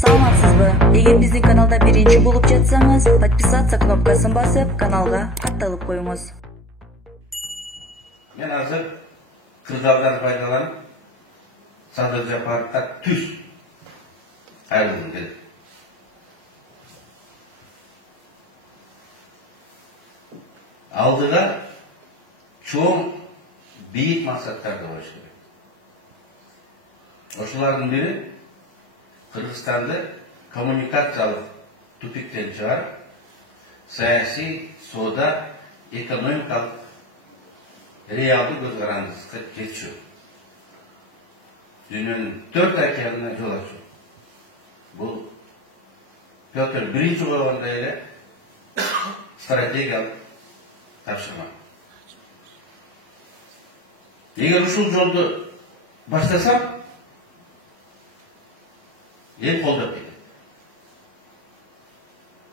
Саламатсызбы? Эгер биздин каналда биринчи болуп жатсаңыз, подписаться кнопкасын басып, каналга катталып коюңуз. Мен азыр кырдаалдан пайдаланып, Садыр Жапаровго түз кайрылгым келет. Алдыга чоң бийик максаттарды коюш керек. Ошолардын бири Кыргызстанды коммуникациялык тупиктен чыгарып, саясий, соода, экономикалык реалдуу көз карандысыкка жетишүү. Дүйнөнүн 4 океанына жол ачуу. Бул Петр биринчи койгондой эле стратегиялык тапшырма. Эгер ушул жолду баштасам, ел колдоп кетет.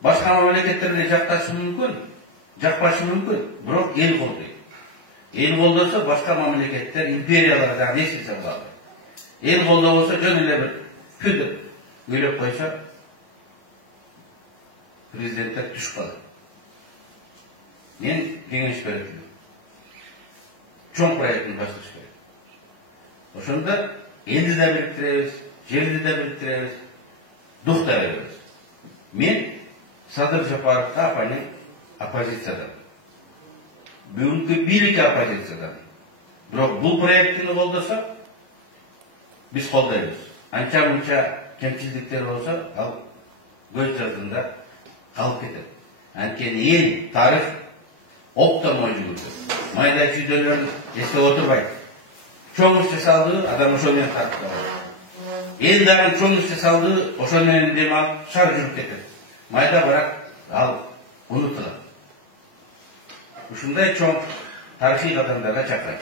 Башка мамлекеттерге жакташы мүмкүн, жакпашы мүмкүн, бирок ел колдойт. Ел колдосо башка мамлекеттер, империялар дагы эсисе калат. Ел колдобосо жөн эле бир күтүп үйлөп койсо, президенттер түшүп калат. Мен кеңеш берем. Чоң проектин башташ керек. Ошондо элди да бириктиребиз, жерди да бириктиребиз, дух да беребиз. Мен Садыр Жапаровго апанын оппозициядан. Бүгүнкү бийлик оппозициядан. Бирок бул проектини колдосо, биз колдойбуз. Анча-мынча кемчилдиктер болсо, ал көз жадында калып кетет. Анткени эл тарых оптон ой жүгүртөт. Майда чүйдөлөрүн эстеп отурбайт. Чоң иш жасалды, адам ошол менен тартып. Эл дагы чоң иш жасалды, ошол менен дем алып шар жүрүп кетет. Майда барак ал унутулат. Ушундай чоң тарыхый кадамдарга чакырат.